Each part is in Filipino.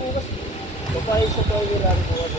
bukas. Babae sa tayo lang bukas.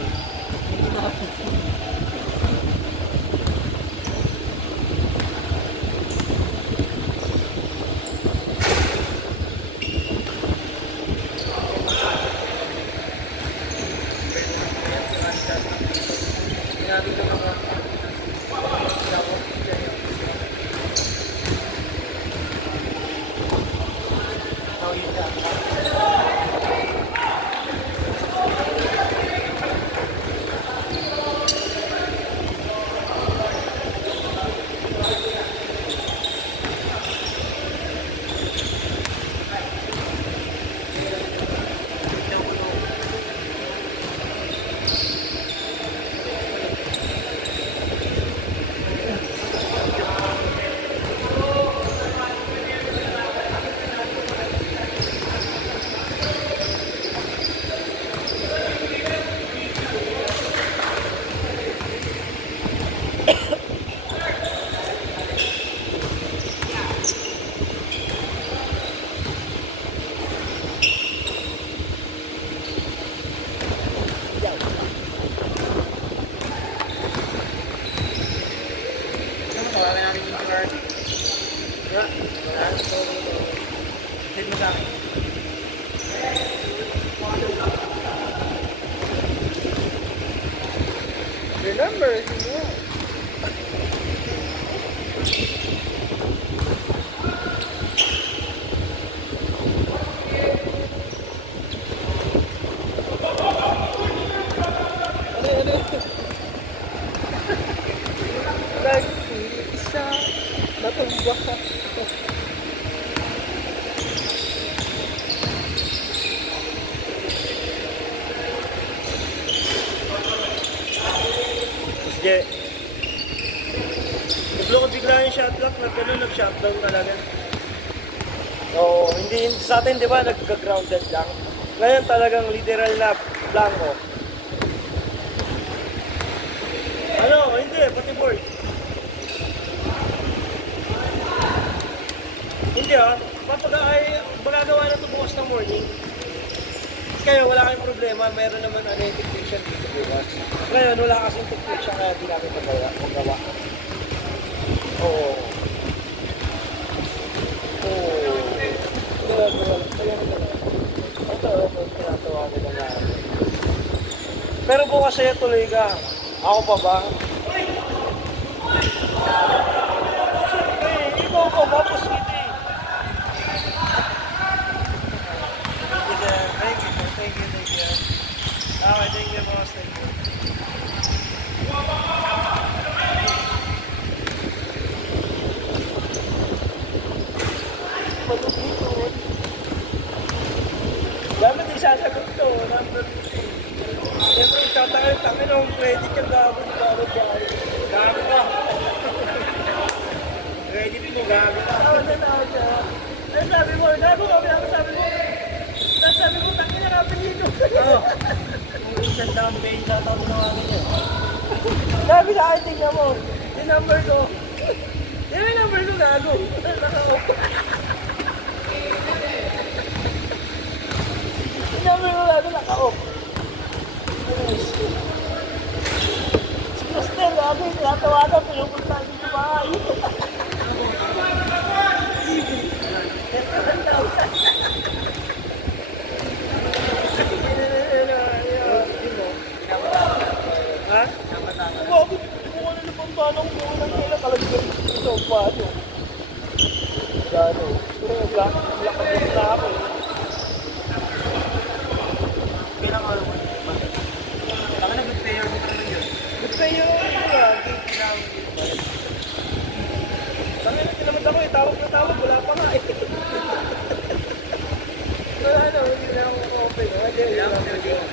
Remember, isa natumba. Sige. Nag-blow ko bigla yung shot lock, nag-shutdown talaga. Oo, hindi sa atin, di ba, nagka-grounded lang. Ngayon talagang literal na blanco. Ano? Hindi, pati board. Hindi magagawa na ito bukas ng morning. Kaya wala kayong problema, mayroon naman yung technician dito bukas. Ngayon, wala kasing technician kaya di namin magawa. Oo. Ito, tinatawagan na nga. Pero bukas sa'yo tuloy ka. Ako pa ba? Ikaw pa ba? Paskiti. Thank you. Okay, thank you, boss. Thank you. Dapat isasagot ito. Number 15. Siyempre, tatangin ang credit yung gagawin mo. Gago ka. Credit mo, gago ka. Ay, sabi mo, gago ka. Sabi mo, tangin na kapin dito. Oo. Kung isang down paying tatawag na kami niya. Sabi na akin, tingnan mo. Yung number ko. Yung number ko, gago. Yung number ko, gago, naka-off. Si Crystal, gago, tinatawagan, pinupunta dito bahay. Ha? Bakit? Kung ano na pang tanong mo ng kailan kalagyan ito ang paano? Gano'n. Pero naglakamit na ako eh. Kailang araw mo? Baka na good payer mo naman yun? Good payer mo yun. Tangin na tinamad ako eh. Tawag na tawag. Wala pa nga eh. Wala na. Hindi na ako open. Kailangan mo na yun.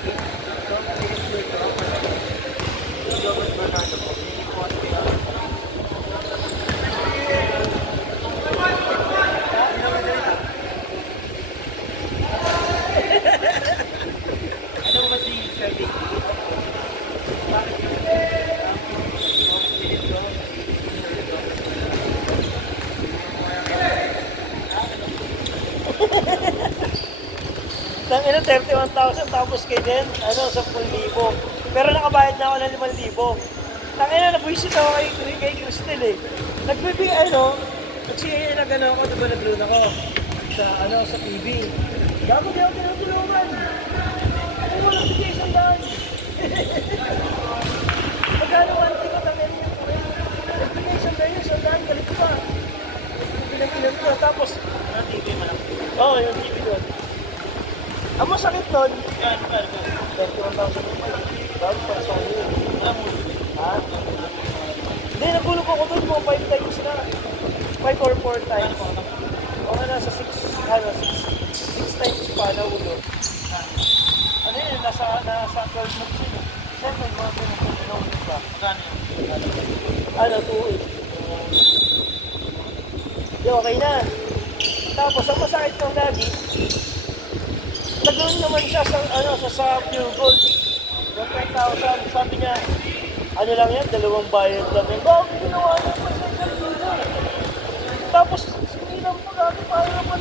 Tangina 31 1,000 tapos kay Den, 10,000. Pero nakabayad na ako ng 5,000. Tangina, nabuisit ako kay Cristel eh. Nagbibigay, ako, diba nag-loan ako sa TV. Gago di ako tinutulungan. Ano mo lang bigay isang daan? Magkano wanti ko tangin niya? Nagbigay isang daan, galit pa. Pinag-ilan ko, tapos... TV mo lang? Oo, yung TV doon. Ang masakit doon? Yan, 21,000 Dahil para sa akin yun. Ha? Hindi, nagulog ako doon mga 5 times na. 5 or 4 times. O nga nasa 6 times pa na ulo. Ano yun, nasa 12 months yun. Siyempre, mga pinag-ulo pa. Magkano yun? 2.8. Di, okay na. Tapos, ang masakit ng lagi, nag-loan naman siya sa Pure Gold. 1,000, sabi niya, ano lang yan, 2 bayad lang yan. Bakit ginawa niya pa sa Pure. Tapos, sinilang mo lagi para naman,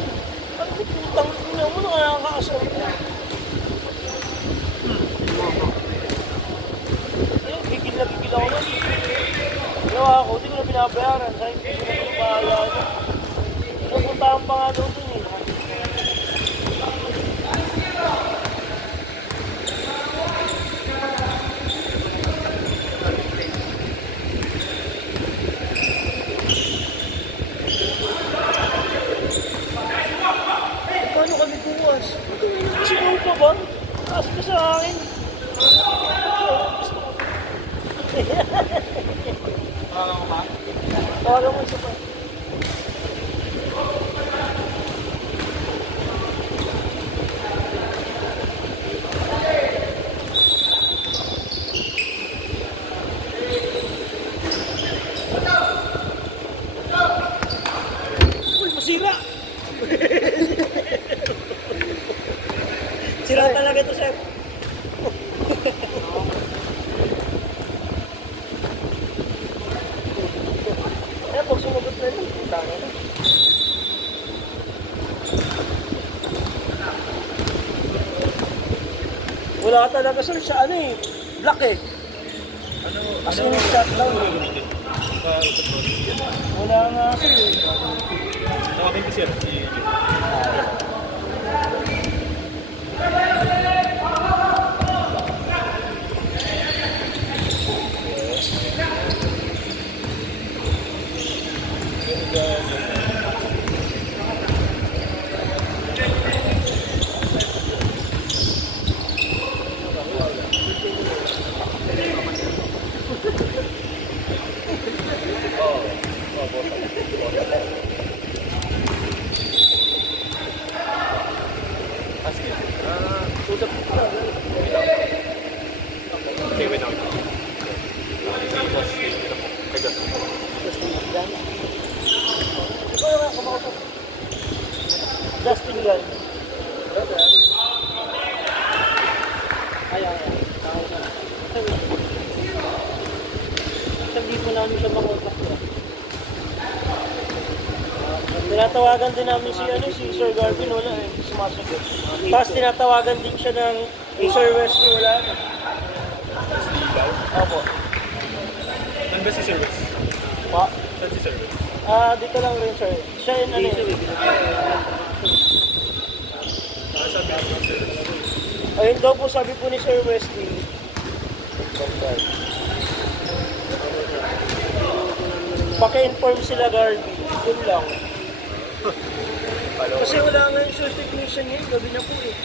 ang bitutang ina mo, nakakasal mo. Ayun, gigil ako nun. Gawa ako, hindi ko na binabayaran. Sabi ko, hindi ko na bahala na. Napuntahan pa nga doon eh. Paano kami buwas? Sigaw pa ba? Taas ka sa akin. Tawagan mo isa pa. Uy, masira! Sira talaga ito, Chef. Eh, pag sumagot na rin, tanga na. Wala ka talaga, sir, sa black eh. As in, shutdown eh. Wala nga, sir. Tawagin ko siya. Justin Gan. Ayaw. Sabi po namin siya makontak niya. Tinatawagan din namin si Sir Garvin, wala eh. Sumasagot. Tapos tinatawagan din siya ng Sir Wesley, wala na. Opo. Saan ba si Sir Wes? Pa? Saan si Sir Wes? Dito lang rin, sir. Siya yun Sabi ako ng Sir Wes. Ayun daw po, sabi po ni Sir Wesley. Paki-inform sila, Garvey. Yun lang. Kasi wala nga yung certification niya, gabi na po eh.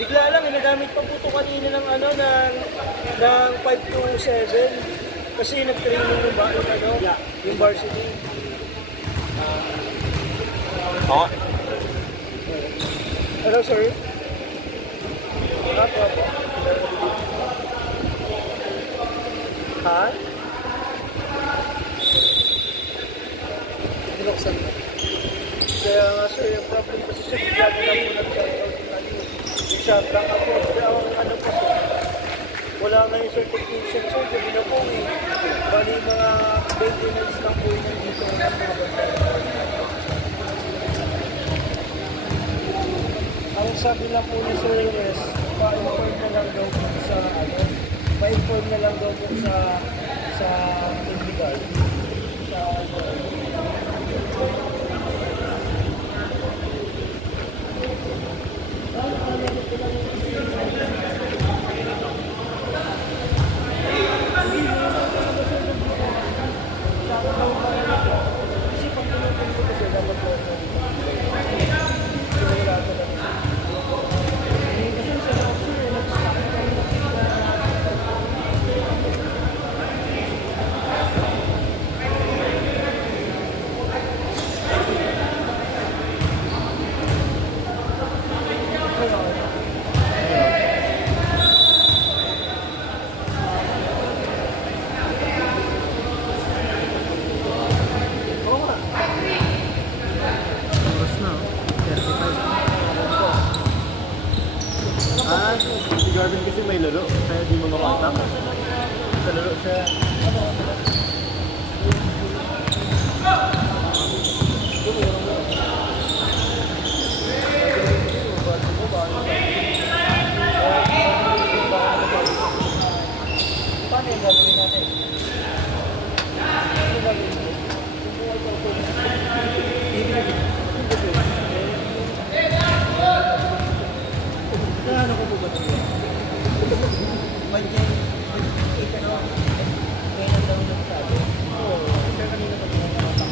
Bigla lang, nagamit pa po ito kanina ng ng 5 to 7. Kasi nag-training yung varsity. Oo. Hello, sir. Ha? Binuksan mo. Kaya nga, sir, yung problem kasi siya, bigla na lang po nag-shutdown ako. Kaya ang po, sir, wala nga yung certification, sir. Gabi na po eh. Bali mga maintenance lang po yung nandito ng mga banda. Ang Ang sabi lang po ni Sir Wes, pa-inform na lang daw po sa ano, pa-inform na lang daw po sa medical. Sa ano. Kasi pag tinutulog ko kasi dapat mo Oras na, oh. 35. Ah, si Jordan kasi may laro, kaya di mo makontak. Sa laro siya. paano yung gagawin natin? Ano gagawin mo? Ano ko po ba ito? Mandiyan, ito na ako. Kaya lang daw nagsabi. Oo, kaya kanina pa rin nakatakot.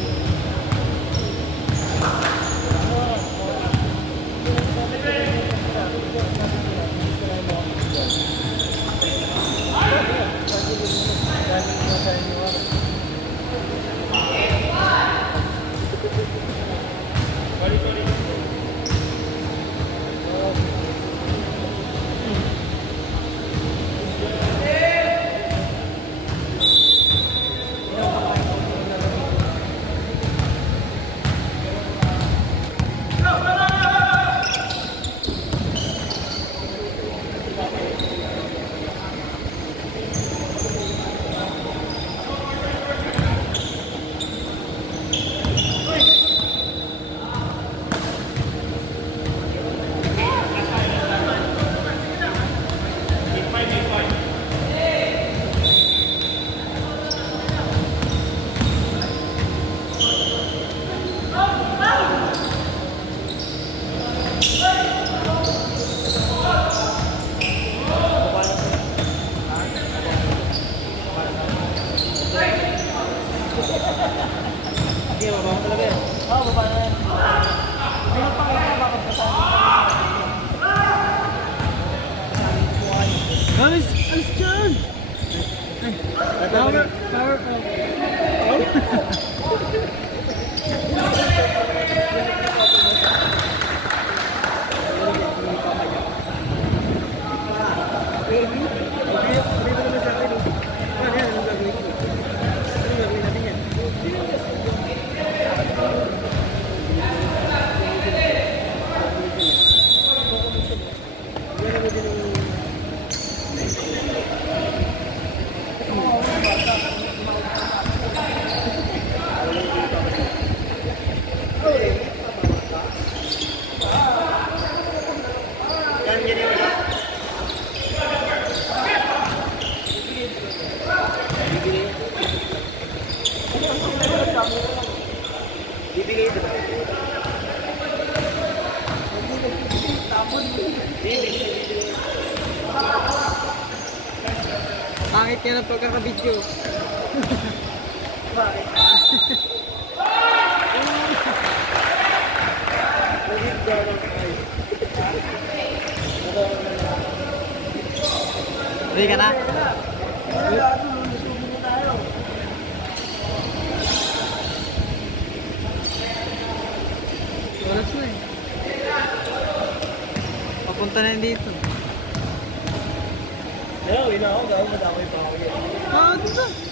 Sige, baba mo talaga yan. Oo, baba na yan. Hindi na pakita, bakit kasama? Alis dyan! Power. Pangit yan ang pagkakabidyo. Ready ka na? Oras na eh. Papunta na yun dito. Kaya, uwi na ako. Gawin madamay pa ako yan. Ah, dito.